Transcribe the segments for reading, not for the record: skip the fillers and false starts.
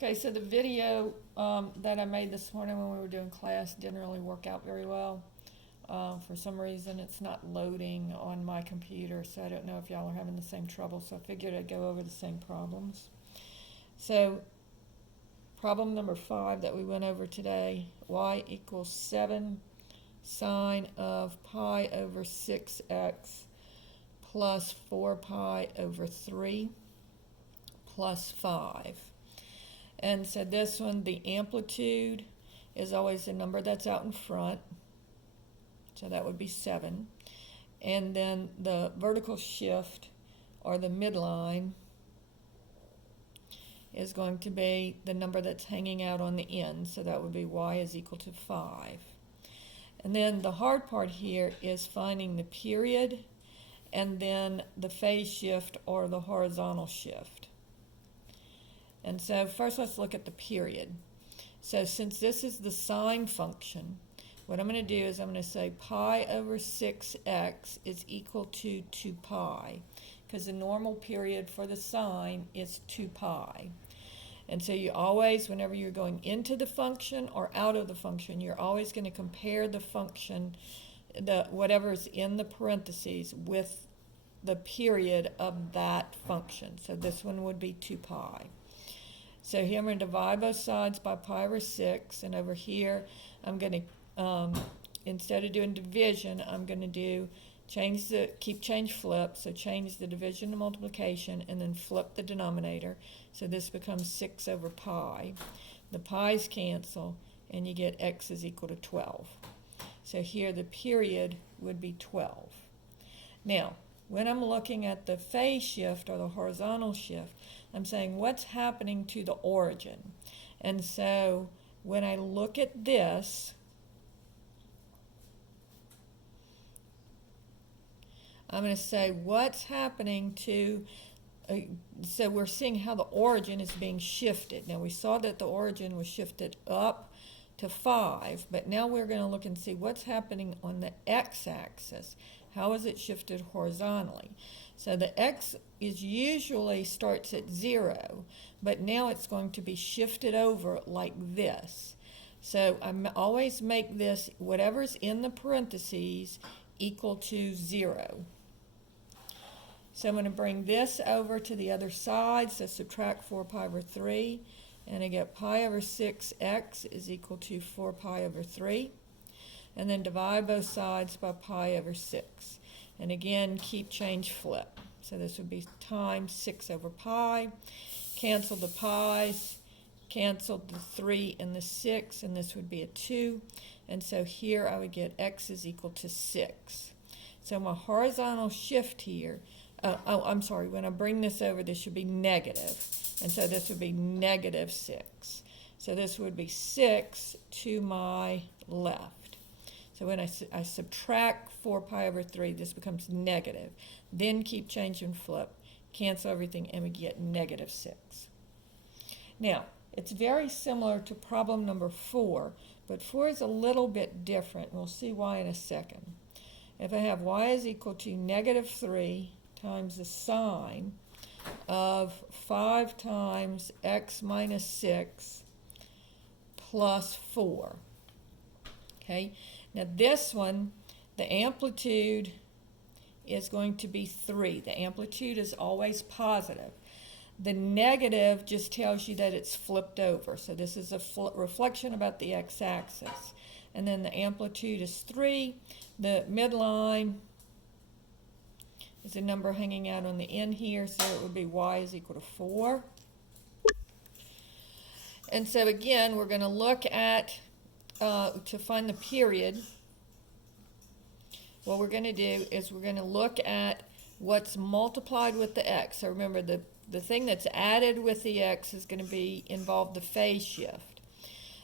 Okay, so the video that I made this morning when we were doing class didn't really work out very well. For some reason, it's not loading on my computer, so I don't know if y'all are having the same trouble, so I figured I'd go over the same problems. So, problem number 5 that we went over today, y equals 7 sine of pi over 6x plus 4 pi over 3 plus 5. And so this one, the amplitude is always the number that's out in front. So that would be 7. And then the vertical shift, or the midline, is going to be the number that's hanging out on the end. So that would be y is equal to 5. And then the hard part here is finding the period and then the phase shift or the horizontal shift. And so first let's look at the period. So since this is the sine function, what I'm going to do is I'm going to say pi over 6x is equal to 2 pi, because the normal period for the sine is 2 pi. And so you always, whenever you're going into the function or out of the function, you're always going to compare the function, whatever's in the parentheses, with the period of that function. So this one would be 2 pi. So here I'm going to divide both sides by pi over 6, and over here I'm going to, instead of doing division, I'm going to do change flip, so change the division to multiplication, and then flip the denominator. So this becomes 6 over pi. The pi's cancel, and you get x is equal to 12. So here the period would be 12. Now, when I'm looking at the phase shift or the horizontal shift, I'm saying what's happening to the origin. And so when I look at this, I'm going to say what's happening to, so we're seeing how the origin is being shifted. Now we saw that the origin was shifted up to 5, but now we're going to look and see what's happening on the x-axis. How is it shifted horizontally? So the x is usually starts at 0, but now it's going to be shifted over like this. So I always make this, whatever's in the parentheses, equal to 0. So I'm going to bring this over to the other side, so subtract 4 pi over 3, and I get pi over 6x is equal to 4 pi over 3. And then divide both sides by pi over 6. And again, keep change flip. So this would be times 6 over pi. Cancel the pi's, cancel the 3 and the 6, and this would be a 2. And so here I would get x is equal to 6. So my horizontal shift here, I'm sorry, when I bring this over, this should be negative. And so this would be negative 6. So this would be 6 to my left. So when I subtract 4 pi over 3, this becomes negative. Then keep change and flip, cancel everything, and we get negative 6. Now, it's very similar to problem number 4, but 4 is a little bit different. We'll see why in a second. If I have y is equal to negative 3 times the sine of 5 times x minus 6 plus 4. Okay? Now this one, the amplitude is going to be 3. The amplitude is always positive. The negative just tells you that it's flipped over. So this is a reflection about the x-axis. And then the amplitude is 3. The midline is a number hanging out on the end here, so it would be y is equal to 4. And so again, we're going to look at to find the period. What we're going to do is we're going to look at what's multiplied with the x. So remember, the thing that's added with the x is going to involve the phase shift.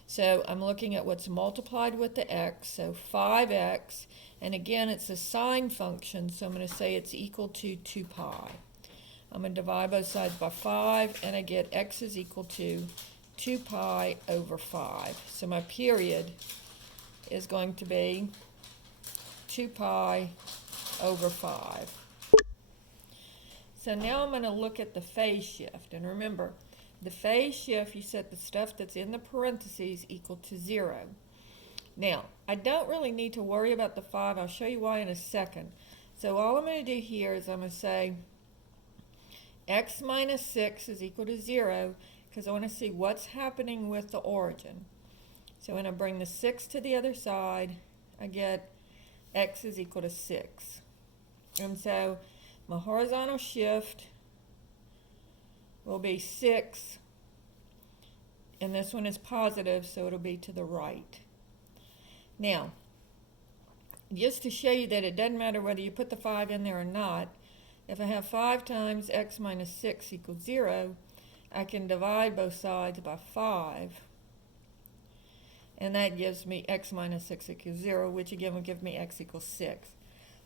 So I'm looking at what's multiplied with the x, so 5x, and again it's a sine function, so I'm going to say it's equal to 2 pi. I'm going to divide both sides by 5, and I get x is equal to 2 pi over 5. So my period is going to be 2 pi over 5. So now I'm going to look at the phase shift. And remember, the phase shift, you set the stuff that's in the parentheses equal to 0. Now, I don't really need to worry about the 5. I'll show you why in a second. So all I'm going to do here is I'm going to say x minus 6 is equal to 0 because I want to see what's happening with the origin. So when I bring the 6 to the other side, I get x is equal to 6. And so my horizontal shift will be 6, and this one is positive, so it'll be to the right. Now, just to show you that it doesn't matter whether you put the 5 in there or not, if I have 5 times x minus 6 equals 0, I can divide both sides by 5, and that gives me x minus 6 equals 0, which again will give me x equals 6.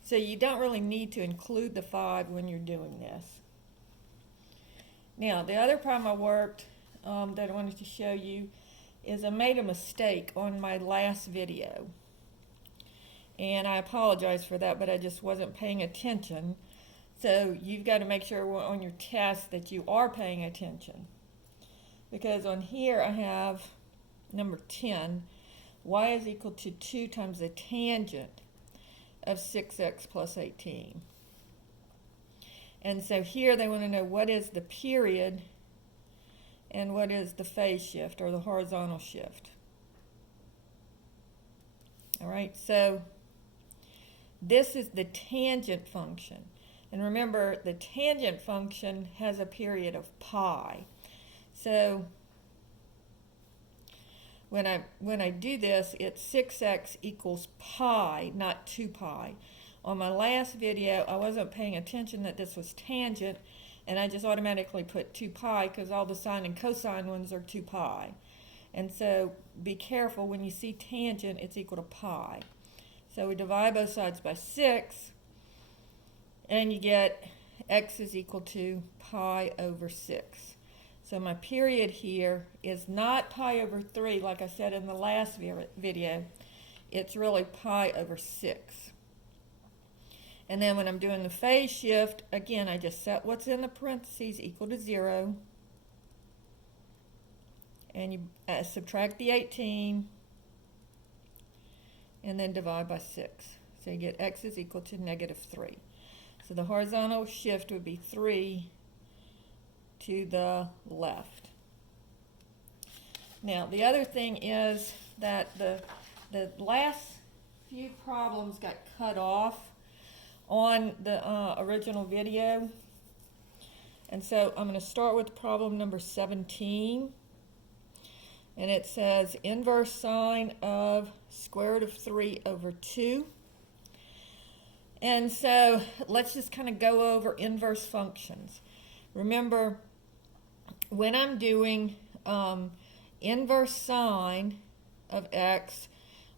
So you don't really need to include the 5 when you're doing this. Now, the other problem I worked that I wanted to show you is I made a mistake on my last video. And I apologize for that, but I just wasn't paying attention. So you've got to make sure on your test that you are paying attention. Because on here I have number 10, y is equal to 2 times the tangent of 6x plus 18. And so here they want to know what is the period and what is the phase shift or the horizontal shift. All right, so this is the tangent function. And remember, the tangent function has a period of pi. So when I do this, it's 6x equals pi, not 2 pi. On my last video, I wasn't paying attention that this was tangent, and I just automatically put 2 pi because all the sine and cosine ones are 2 pi. And so be careful when you see tangent, it's equal to pi. So we divide both sides by 6, and you get x is equal to pi over 6. So my period here is not pi over 3 like I said in the last video. It's really pi over 6. And then when I'm doing the phase shift, again, I just set what's in the parentheses equal to 0. And you subtract the 18. And then divide by 6. So you get x is equal to negative 3. So the horizontal shift would be 3 to the left. Now, the other thing is that the last few problems got cut off on the original video. And so I'm going to start with problem number 17. And it says inverse sine of square root of 3 over 2. And so let's just kind of go over inverse functions. Remember, when I'm doing inverse sine of x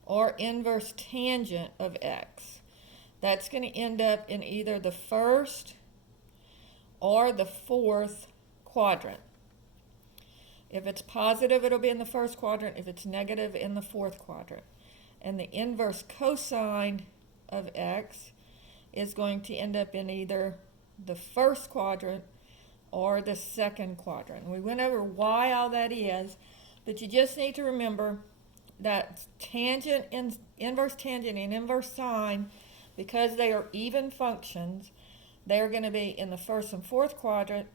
or inverse tangent of x, that's going to end up in either the first or the fourth quadrant. If it's positive, it'll be in the first quadrant. If it's negative, in the fourth quadrant. And the inverse cosine of x is going to end up in either the first quadrant or the second quadrant. We went over why all that is, but you just need to remember that tangent, inverse tangent, and inverse sine, because they are even functions, they're going to be in the first and fourth quadrant,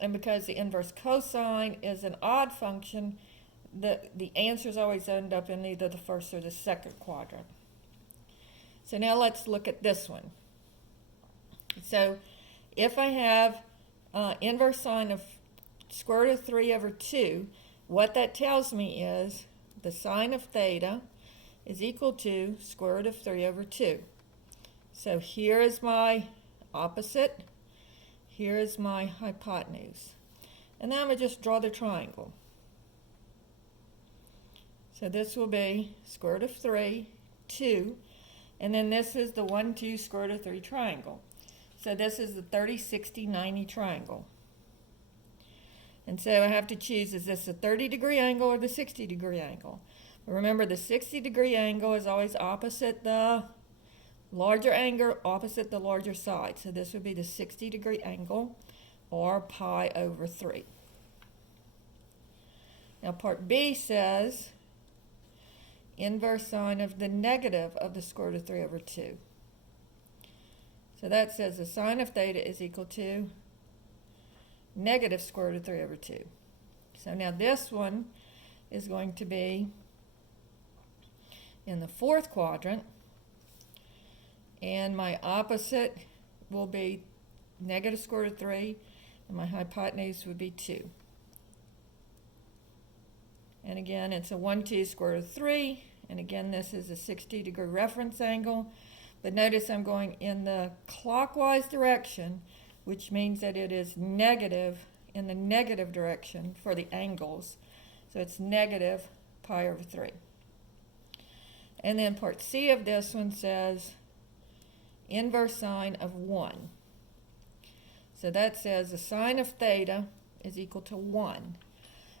and because the inverse cosine is an odd function, the answers always end up in either the first or the second quadrant. So now let's look at this one. So if I have inverse sine of square root of 3 over 2, what that tells me is the sine of theta is equal to square root of 3 over 2. So here is my opposite, here is my hypotenuse. And now I'm going to just draw the triangle. So this will be square root of 3, 2, and then this is the 1, 2 square root of 3 triangle. So this is the 30, 60, 90 triangle. And so I have to choose, is this a 30-degree angle or the 60-degree angle? Remember, the 60-degree angle is always opposite the larger angle, opposite the larger side. So this would be the 60-degree angle, or pi over 3. Now part B says inverse sine of the negative of the square root of 3 over 2. So that says the sine of theta is equal to negative square root of 3 over 2. So now this one is going to be in the fourth quadrant, and my opposite will be negative square root of 3, and my hypotenuse would be 2. And again, it's a 1, 2 square root of 3, and again, this is a 60-degree reference angle. But notice I'm going in the clockwise direction, which means that it is negative in the negative direction for the angles. So it's negative pi over 3. And then part C of this one says inverse sine of 1. So that says the sine of theta is equal to 1.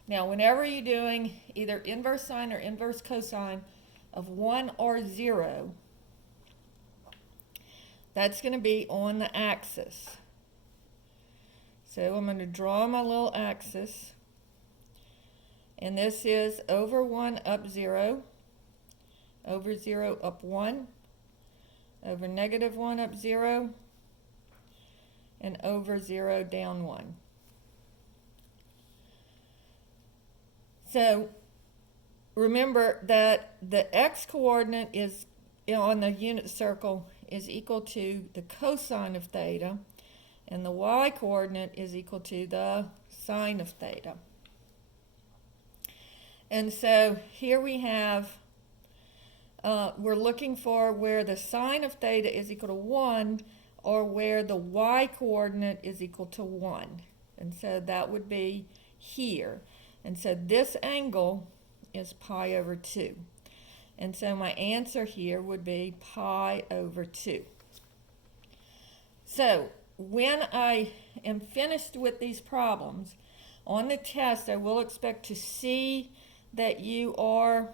Now, whenever you're doing either inverse sine or inverse cosine of 1 or 0, that's going to be on the axis. So I'm going to draw my little axis. And this is over 1 up 0, over 0 up 1, over negative 1 up 0, and over 0 down 1. So remember that the x-coordinate is on the unit circle is equal to the cosine of theta, and the y-coordinate is equal to the sine of theta. And so here we have, we're looking for where the sine of theta is equal to 1 or where the y-coordinate is equal to 1. And so that would be here. And so this angle is pi over 2. And so my answer here would be pi over 2. So when I am finished with these problems, on the test I will expect to see that you are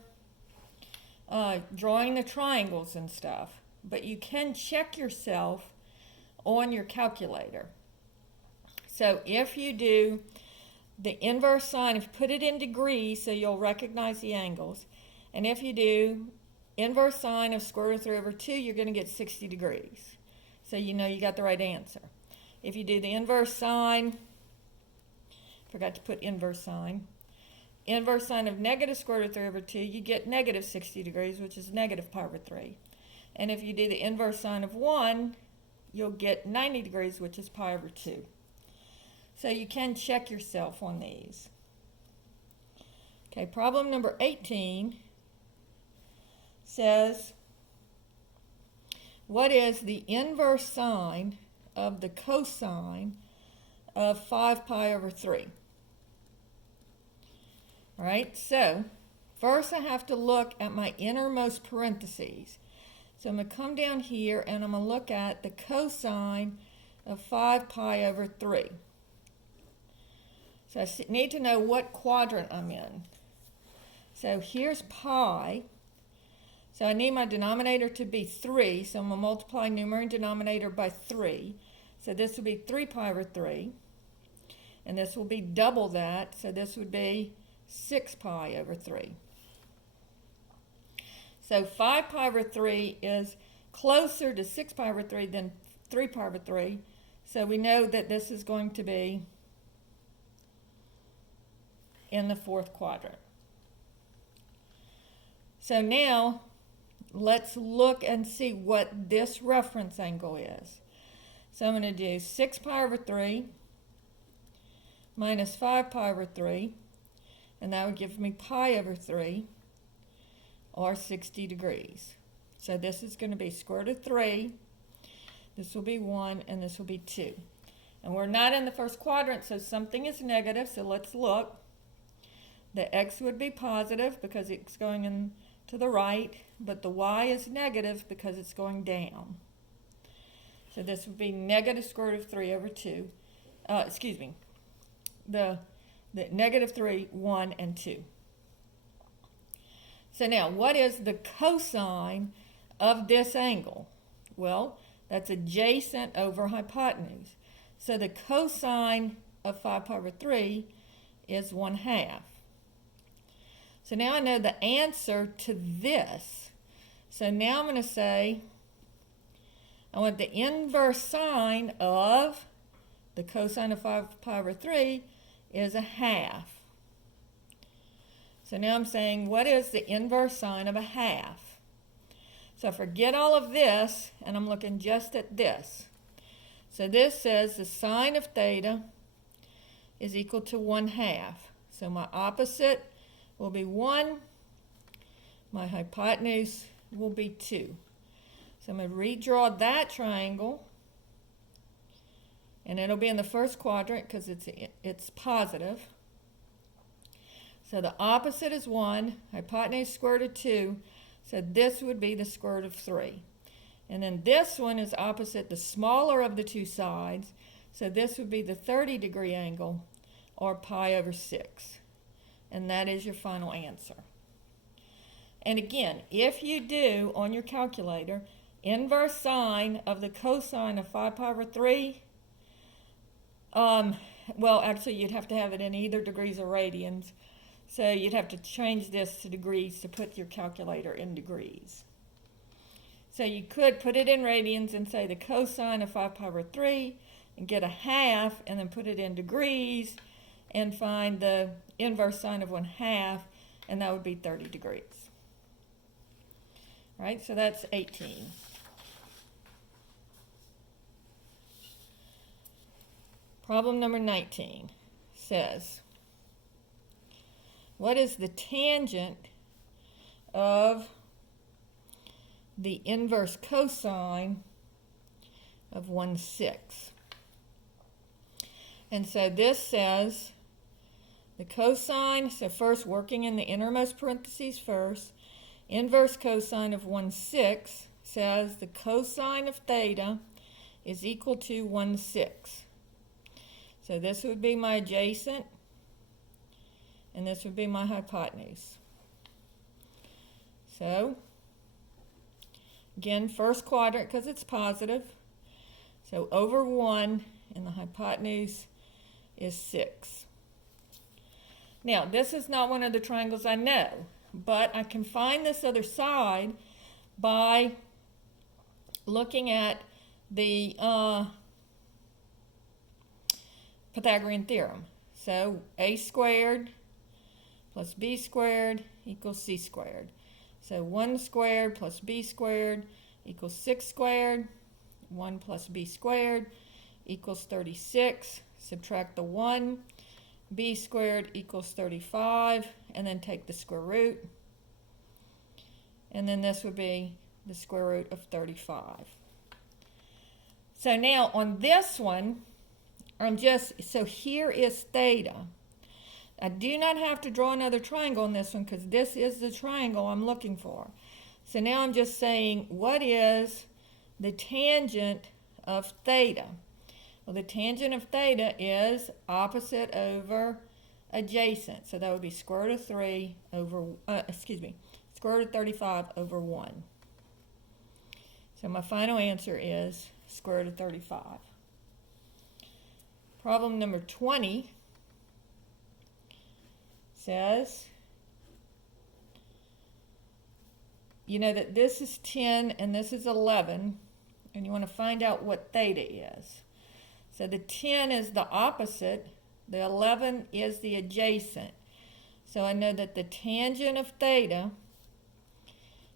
drawing the triangles and stuff, but you can check yourself on your calculator. So if you do the inverse sine, if you put it in degrees so you'll recognize the angles, and if you do inverse sine of square root of 3 over 2, you're going to get 60 degrees. So you know you got the right answer. If you do the inverse sine, forgot to put inverse sine of negative square root of 3 over 2, you get negative 60 degrees, which is negative pi over 3. And if you do the inverse sine of 1, you'll get 90 degrees, which is pi over 2. So you can check yourself on these. Okay, problem number 18 says, what is the inverse sine of the cosine of 5 pi over 3? All right, so first I have to look at my innermost parentheses. So I'm going to come down here and I'm going to look at the cosine of 5 pi over 3. So I need to know what quadrant I'm in. So here's pi. So I need my denominator to be 3. So I'm going to multiply numerator and denominator by 3. So this will be 3 pi over 3. And this will be double that. So this would be 6 pi over 3. So 5 pi over 3 is closer to 6 pi over 3 than 3 pi over 3. So we know that this is going to be in the fourth quadrant. So now let's look and see what this reference angle is. So I'm going to do 6 pi over 3 minus 5 pi over 3, and that would give me pi over 3, or 60 degrees. So this is going to be square root of 3, this will be 1, and this will be 2. And we're not in the first quadrant, so something is negative, so let's look. The x would be positive because it's going in to the right, but the y is negative because it's going down. So this would be negative square root of 3 over 2. The negative 3, 1, and 2. So now, what is the cosine of this angle? Well, that's adjacent over hypotenuse. So the cosine of 5 pi over 3 is 1/2. So now I know the answer to this. So now I'm going to say I want the inverse sine of the cosine of 5 pi over 3 is a half. So now I'm saying, what is the inverse sine of a half? So forget all of this, and I'm looking just at this. So this says the sine of theta is equal to 1/2. So my opposite will be 1. My hypotenuse will be 2. So I'm going to redraw that triangle. And it'll be in the first quadrant because it's positive. So the opposite is 1, hypotenuse square root of 2. So this would be the square root of 3. And then this one is opposite the smaller of the two sides. So this would be the 30-degree angle, or pi over 6. And that is your final answer. And again, if you do on your calculator inverse sine of the cosine of 5 pi over 3, well, actually, you'd have to have it in either degrees or radians. So you'd have to change this to degrees to put your calculator in degrees. So you could put it in radians and say the cosine of 5 pi over 3 and get a half, and then put it in degrees and find the inverse sine of 1/2, and that would be 30 degrees. All right, so that's 18. Problem number 19 says, what is the tangent of the inverse cosine of 1/6? And so this says the cosine, so first working in the innermost parentheses first, inverse cosine of 1/6 says the cosine of theta is equal to 1/6. So this would be my adjacent, and this would be my hypotenuse. So, again, first quadrant because it's positive. So over 1, and the hypotenuse is 6. Now, this is not one of the triangles I know, but I can find this other side by looking at the Pythagorean theorem. So a squared plus b squared equals c squared. So 1 squared plus b squared equals 6 squared. 1 plus b squared equals 36. Subtract the 1. B squared equals 35. And then take the square root. And then this would be the square root of 35. So now on this one, so here is theta. I do not have to draw another triangle on this one because this is the triangle I'm looking for. So now I'm just saying, what is the tangent of theta? Well, the tangent of theta is opposite over adjacent. So that would be square root of 3 over, square root of 35 over 1. So my final answer is square root of 35. Problem number 20 says, you know that this is 10 and this is 11, and you want to find out what theta is. So the 10 is the opposite, the 11 is the adjacent. So I know that the tangent of theta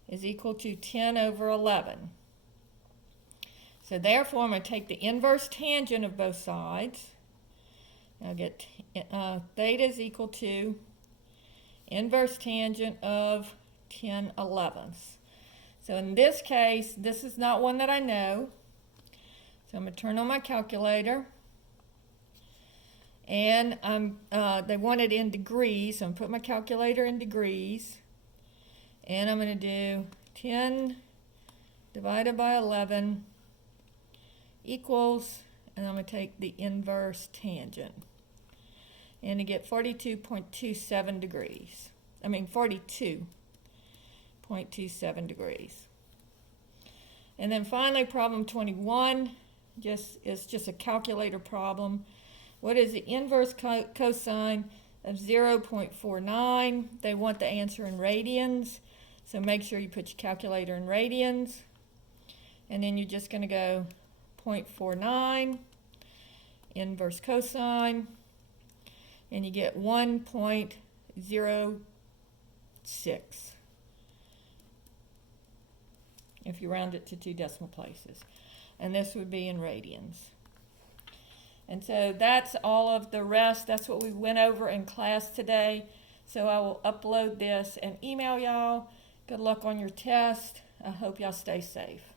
is equal to 10 over 11. So therefore, I'm going to take the inverse tangent of both sides. I'll get theta is equal to inverse tangent of 10 elevenths. So in this case, this is not one that I know. So I'm going to turn on my calculator. And they want it in degrees, so I'm going to put my calculator in degrees. And I'm going to do 10 divided by 11 equals, and I'm going to take the inverse tangent. And to get 42.27 degrees. 42.27 degrees. And then finally, problem 21 is just a calculator problem. What is the inverse cosine of 0.49. They want the answer in radians, so make sure you put your calculator in radians. And then you're just going to go 0.49, inverse cosine, and you get 1.06 if you round it to 2 decimal places. And this would be in radians. And so that's all of the rest. That's what we went over in class today. So I will upload this and email y'all. Good luck on your test. I hope y'all stay safe.